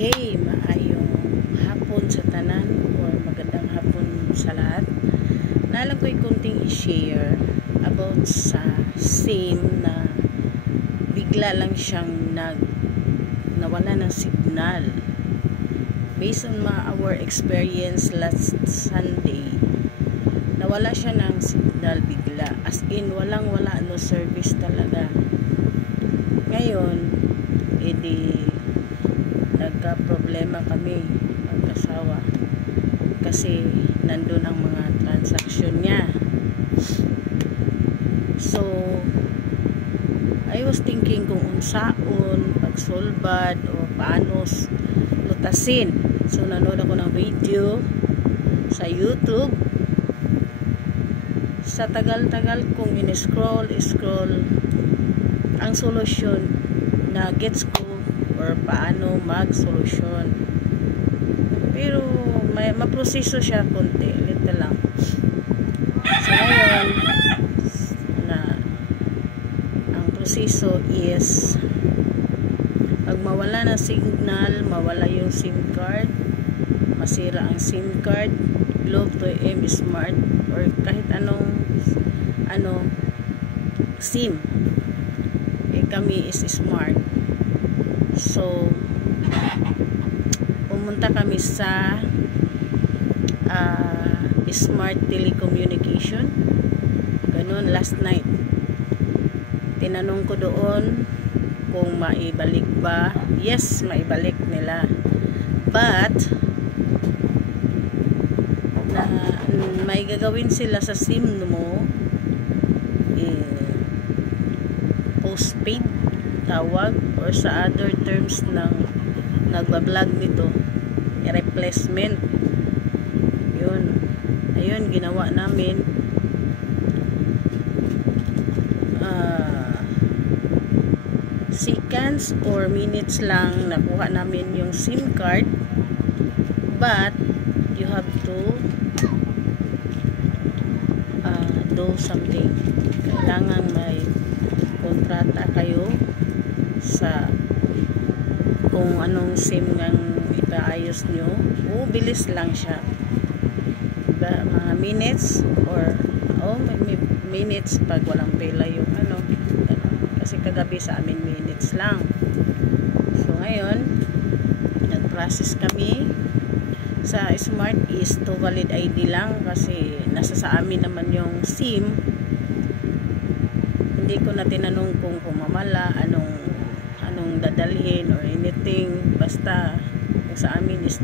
Okay, maayong hapon sa tanan or magandang hapon sa lahat. Nalang ko'y kunting i-share about sa SIM na bigla lang siyang nawala ng signal. Based on our experience last Sunday, nawala siya ng signal bigla. As in, walang-wala, no service talaga. Ngayon, edi nagka-problema kami mag-asawa kasi nandun ang mga transaksyon niya. So I was thinking kung unsaon pagsulbad o paano lutasin. So nanood ako ng video sa YouTube. Sa tagal-tagal kong in-scroll ang solusyon na gets ko or paano mag-solusyon. Pero may maproseso siya konti, little lang. So ngayon na ang proseso is pag mawala ng signal, mawala yung SIM card, masira ang SIM card, Globe 2M Smart or kahit anong SIM, kami is smart. So pumunta kami sa Smart Telecommunication, ganun, last night. Tinanong ko doon kung maibalik ba. Yes, maibalik nila, but may gagawin sila sa SIM mo, postpaid tawag, or sa other terms ng nagbablog nito, replacement. Ayun, ginawa namin. Seconds or minutes lang nakuha namin yung SIM card, but you have to do something. Kailangan may kontrata kayo sa kung anong SIM ngang ipaayos nyo. Bilis lang siya, diba? Mga minutes or minutes pag walang pela yung kasi kagabi sa amin minutes lang. So ngayon nag-process kami sa Smart is to valid ID lang kasi nasa sa amin naman yung SIM. Hindi ko na tinanong kung pumamala, anong dadalhin or anything, basta yung sa amin is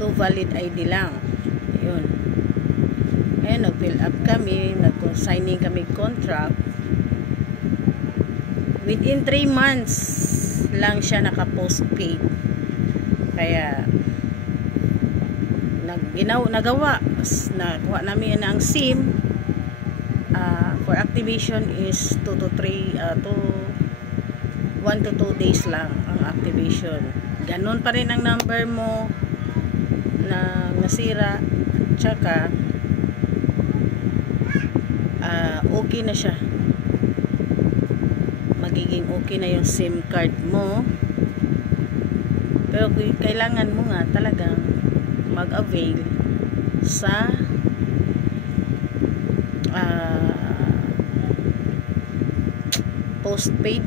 to valid ID lang. Ayun. Ngayon nag-fill up kami, nag-signing kami contract. Within 3 months lang siya naka-postpaid. Kaya nagawa, nakuha namin ang SIM. For activation is 1 to 2 days lang ang activation. Ganon pa rin ang number mo na nasira, tsaka okay na siya, magiging okay na yung SIM card mo. Pero kailangan mo nga talagang mag-avail sa postpaid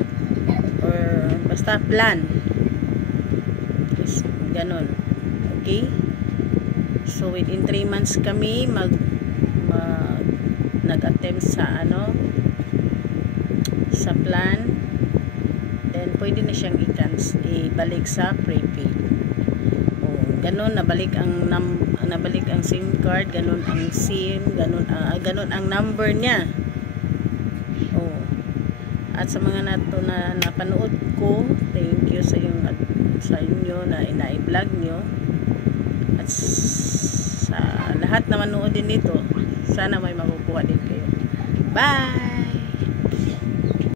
or basta plan, ganon. Okay, so within 3 months kami nag-attempt sa sa plan, then pwede na siyang ibalik sa prepaid. Ganon, nabalik ang SIM card, ganon ang SIM, ganon ang number niya. At sa mga na napanood ko, thank you sa inyo na i-vlog nyo. At sa lahat na manood din dito, sana may makukuha din kayo. Bye!